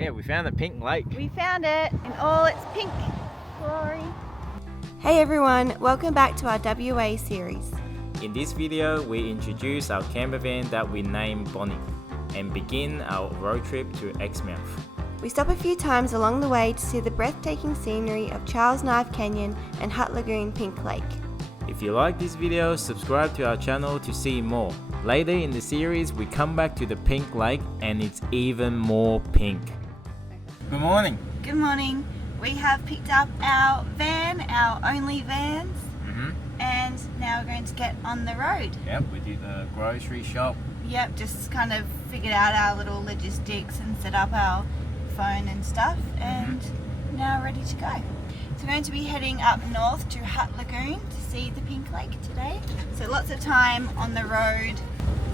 Yeah, we found the Pink Lake. We found it in all its pink glory. Hey everyone, welcome back to our WA series. In this video, we introduce our campervan that we named Bonnie and begin our road trip to Exmouth. We stop a few times along the way to see the breathtaking scenery of Charles Knife Canyon and Hutt Lagoon Pink Lake. If you like this video, subscribe to our channel to see more. Later in the series, we come back to the Pink Lake and it's even more pink. Good morning. Good morning. We have picked up our van, our only vans, and now we're going to get on the road. Yep, we did the grocery shop. Yep, just kind of figured out our little logistics and set up our phone and stuff, and now ready to go. So we're going to be heading up north to Hutt Lagoon to see the Pink Lake today. So lots of time on the road.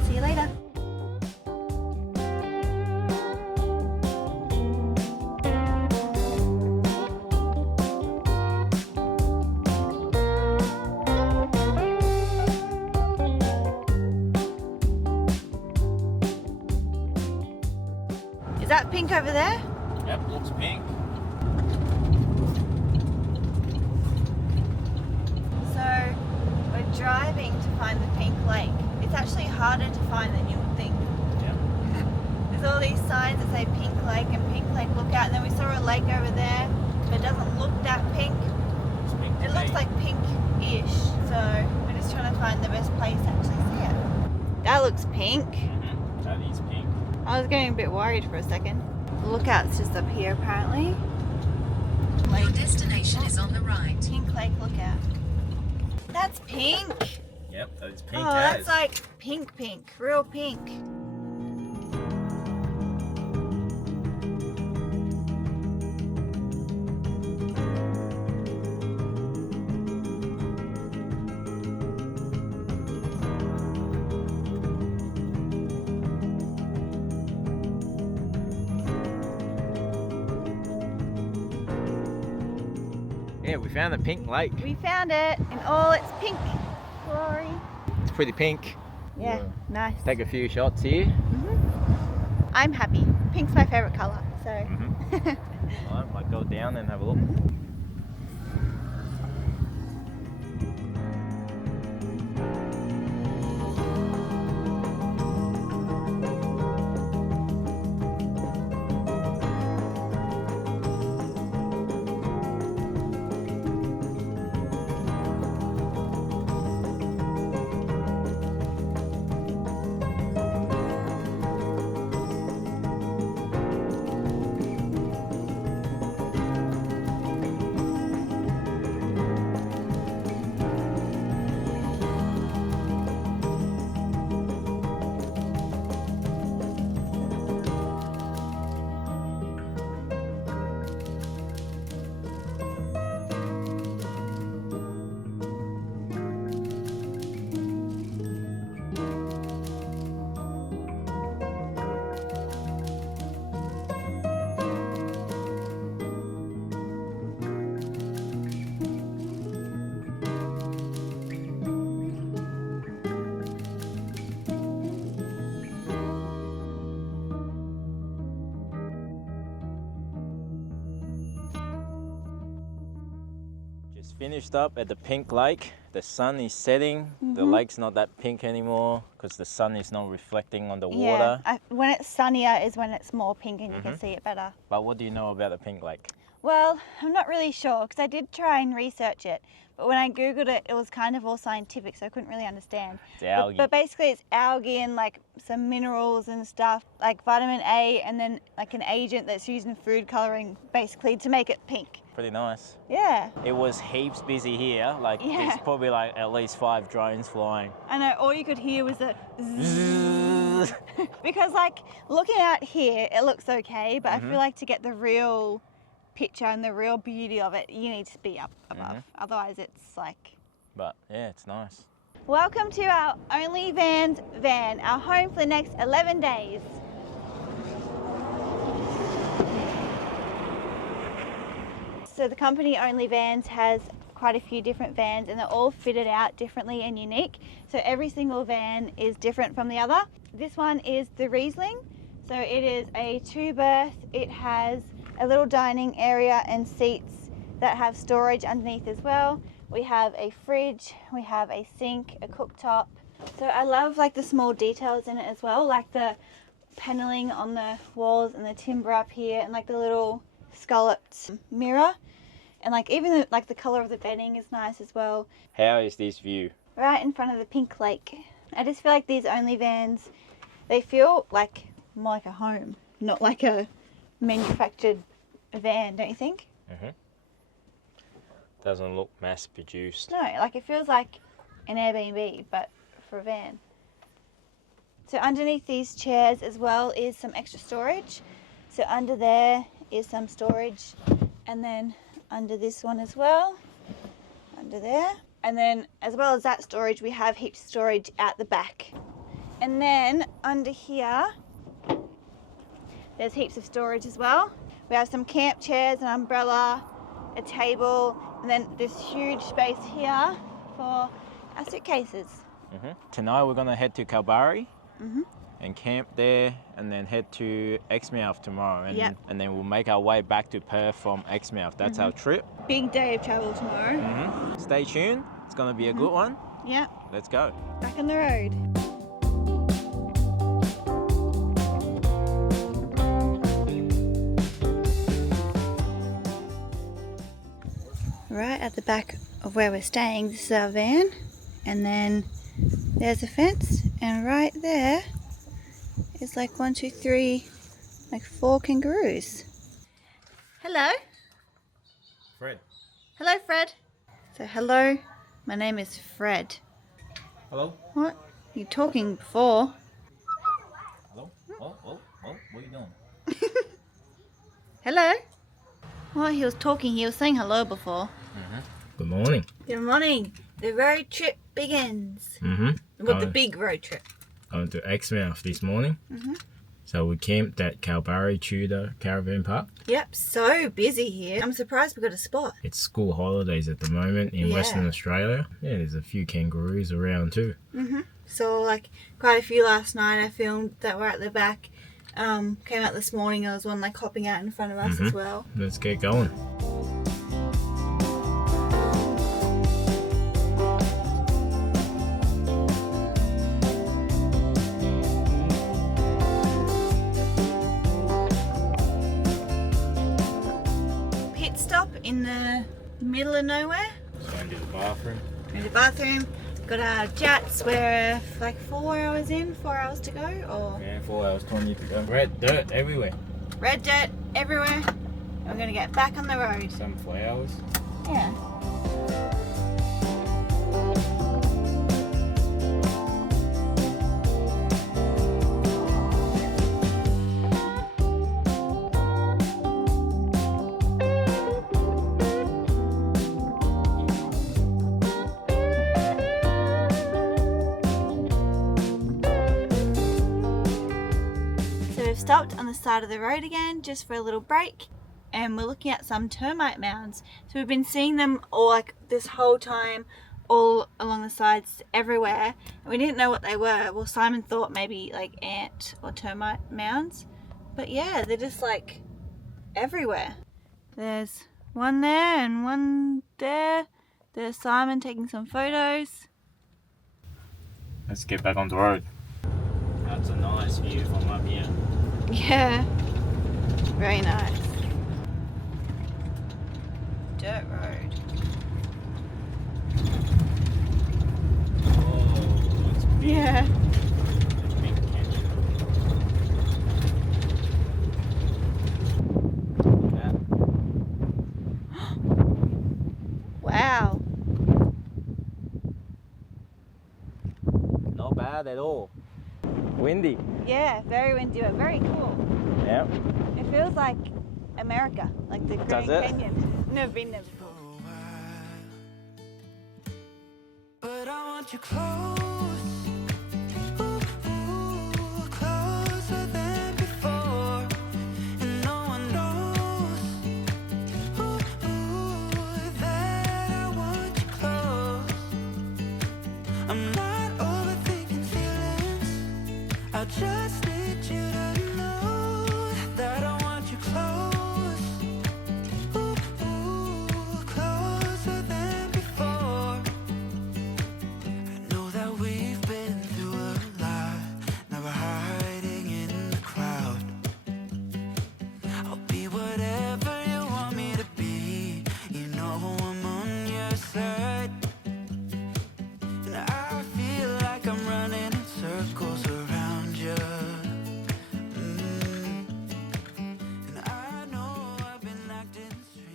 See you later. Is that pink over there? Yep, looks pink. So we're driving to find the Pink Lake. It's actually harder to find than you would think. Yep. There's all these signs that say Pink Lake and Pink Lake Lookout, and then we saw a lake over there, but it doesn't look that pink. It's pink. It looks like pink-ish, so we're just trying to find the best place to actually see it. That looks pink. That is pink. I was getting a bit worried for a second. The lookout's just up here apparently. Your destination is on the right. Pink Lake Lookout. That's pink. Yep, that is pink. Oh, that's like pink, real pink. Yeah, we found the Pink Lake. We found it in all its pink glory. It's pretty pink. Yeah, nice. Take a few shots here. I'm happy. Pink's my favorite colour, so. I might go down and have a look. Finished up at the Pink Lake. The sun is setting. The lake's not that pink anymore because the sun is not reflecting on the water. Yeah, when it's sunnier is when it's more pink and you can see it better. But what do you know about the Pink Lake? Well, I'm not really sure because I did try and research it, but when I googled it, it was kind of all scientific, so I couldn't really understand. It's algae. But basically it's algae and like some minerals and stuff, like vitamin A, and then like an agent that's used in food colouring basically to make it pink. Pretty nice. Yeah. It was heaps busy here. Like there's probably like at least 5 drones flying. I know, all you could hear was the zzz. Because like looking out here, it looks okay, but I feel like to get the real picture and the real beauty of it, you need to be up above. Otherwise it's like... But yeah, it's nice. Welcome to our Only Vans van, our home for the next 11 days. So the company Only Vans has quite a few different vans and they're all fitted out differently and unique. So every single van is different from the other. This one is the Riesling. So it is a 2-berth. It has a little dining area and seats that have storage underneath as well. We have a fridge, we have a sink, a cooktop. So I love like the small details in it as well, like the paneling on the walls and the timber up here, and like the little scalloped mirror, and like even the color of the bedding is nice as well. How is this view? Right in front of the Pink Lake. I just feel like these only vans, they feel like more like a home, not like a manufactured van, don't you think? Doesn't look mass produced. No, like it feels like an Airbnb but for a van. So underneath these chairs as well is some extra storage. So under there is some storage, and then under this one as well, under there. And then as well as that storage, we have heaps of storage at the back. And then under here, there's heaps of storage as well. We have some camp chairs, an umbrella, a table, and then this huge space here for our suitcases. Tonight we're gonna head to Kalbarri and camp there, and then head to Exmouth tomorrow, and then we'll make our way back to Perth from Exmouth. That's our trip. Big day of travel tomorrow. Stay tuned. It's gonna be a good one. Yeah, Let's go. back on the road. Right at the back of where we're staying, this is our van, and then there's a fence, and right there is like 1, 2, 3, like 4 kangaroos. Hello. Fred. Hello, Fred. So hello, my name is Fred. Hello. What? You're talking before. Hello. Oh, what are you doing? Hello. Well, he was talking, he was saying hello before. Good morning. Good morning. The road trip begins. Well, the big road trip. Going to Exmouth this morning. So we camped at Kalbarri Tudor Caravan Park. Yep, so busy here. I'm surprised we got a spot. It's school holidays at the moment in Western Australia. Yeah, there's a few kangaroos around too. Saw like quite a few last night. I filmed that were at the back. Came out this morning. There was one like hopping out in front of us as well. Let's get going. Pit stop in the middle of nowhere. Just going to the bathroom. In the bathroom. Got our jets. We're like 4 hours in, 4 hours to go, or Yeah, 4 hours 20 to go. Red dirt everywhere. red dirt everywhere. We're gonna get back on the road. Some flowers. Yeah. We've stopped on the side of the road again just for a little break, and we're looking at some termite mounds. So we've been seeing them all like this whole time, all along the sides everywhere, and we didn't know what they were. Well, Simon thought maybe like ant or termite mounds, but yeah, they're just like everywhere. There's one there and one there. There's Simon taking some photos. Let's get back on the road. That's a nice view from up here. Yeah, very nice. Dirt road. Oh, it's big. Yeah. Big canyon. Look at that. Wow. Not bad at all. Windy. Yeah, very windy, but very cool. Yeah. It feels like America, like the Grand Does it? Canyon. Never been there before. But I want you close, closer than before, and no one knows that I want you close. I'm not overthinking feelings, I just need you to know.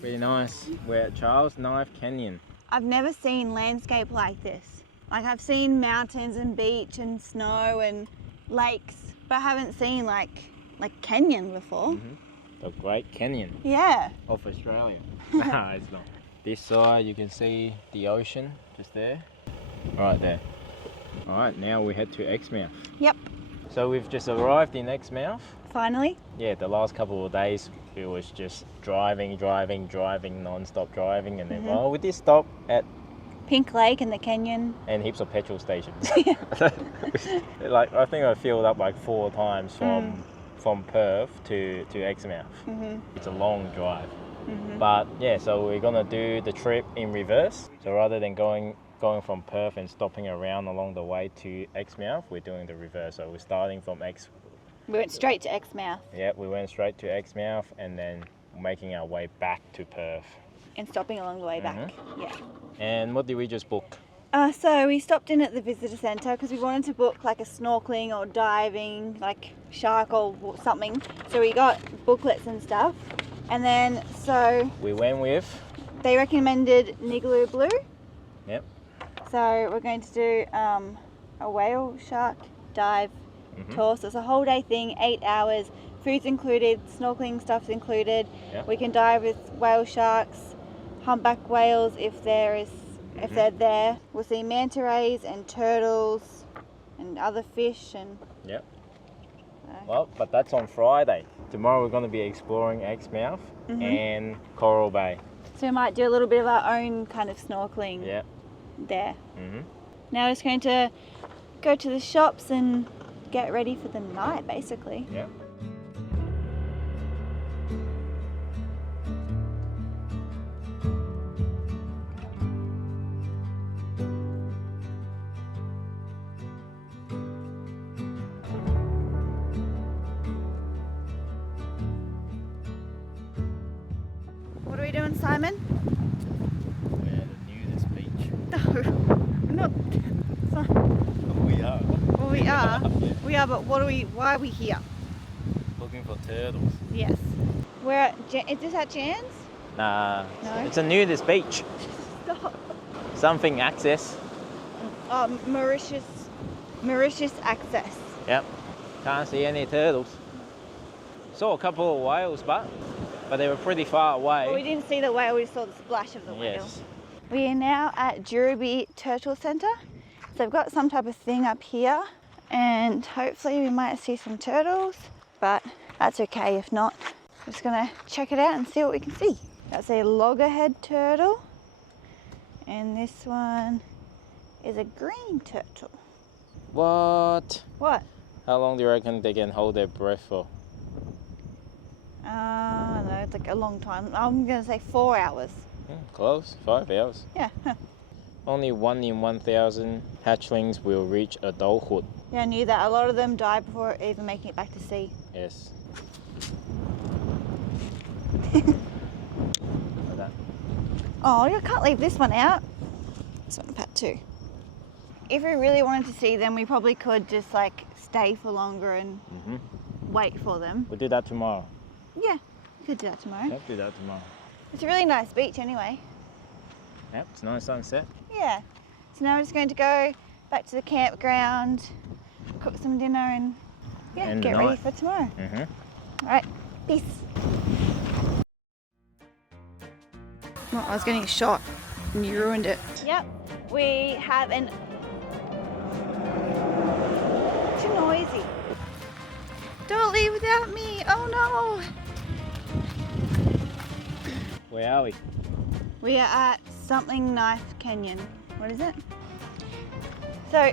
Pretty nice. We're at Charles Knife Canyon. I've never seen landscape like this. Like I've seen mountains and beach and snow and lakes, but I haven't seen like canyon before. The Great Canyon Yeah. of Australia. No, it's not. This side you can see the ocean just there. Right there. Alright, now we head to Exmouth. Yep. So we've just arrived in Exmouth. Finally. Yeah, the last couple of days it was just driving, non-stop driving, and then well, we did stop at Pink Lake and the canyon. and heaps of petrol stations. Like I think I filled up like 4 times from Perth to Exmouth. It's a long drive. But yeah, so we're gonna do the trip in reverse. So rather than going from Perth and stopping around along the way to Exmouth, we're doing the reverse. So we're starting from We went straight to Exmouth Yeah, we went straight to Exmouth and then making our way back to Perth. and stopping along the way back. Yeah. And what did we just book? So we stopped in at the visitor centre because we wanted to book like a snorkeling or diving, like shark or something. So we got booklets and stuff. And then so We went with they recommended Nigaloo Blue. Yep. So we're going to do a whale shark dive tour. So it's a whole day thing, 8 hours. Food's included, snorkeling stuff's included. Yep. We can dive with whale sharks, humpback whales if they're there. We'll see manta rays and turtles and other fish and Yep. Well, but that's on Friday. Tomorrow we're going to be exploring Exmouth and Coral Bay. so we might do a little bit of our own kind of snorkeling Yep. there. Now we're just going to go to the shops and get ready for the night basically. Yep. What are we doing, Simon? We're at the nudist beach. No, not. We are. Well, we are. Yeah. We are, but why are we here? Looking for turtles. Yes. We're at, is this at Jan's? Nah. No? It's a nudist beach. Stop. Something access. Oh, Mauritius access. Yep. Can't see any turtles. Saw a couple of whales, but they were pretty far away. Well, we didn't see the whale, we saw the splash of the whale. Yes. We are now at Juraby Turtle Centre. So we've got some type of thing up here and hopefully we might see some turtles, but that's okay if not. We're just gonna check it out and see what we can see. That's a loggerhead turtle and this one is a green turtle. What? What? How long do you reckon they can hold their breath for? I don't know, it's like a long time. I'm gonna say 4 hours. Close. 5 hours. Yeah. Only 1 in 1,000 hatchlings will reach adulthood. Yeah, I knew that. A lot of them died before even making it back to sea. Yes. Like that. Oh, I can't leave this one out. This one, Pat, too. If we really wanted to see them, we probably could just like stay for longer and wait for them. We'll do that tomorrow. Yeah, we could do that tomorrow. Yep, do that tomorrow. It's a really nice beach anyway. Yep, it's a nice sunset. Yeah. So now we're just going to go back to the campground, cook some dinner and End the get ready night. for tomorrow. Mm-hmm. All right, peace. Well, I was getting shot and you ruined it. Yep, we have an... Too noisy. Don't leave without me, oh no. Where are we? We are at something Knife Canyon. What is it? So,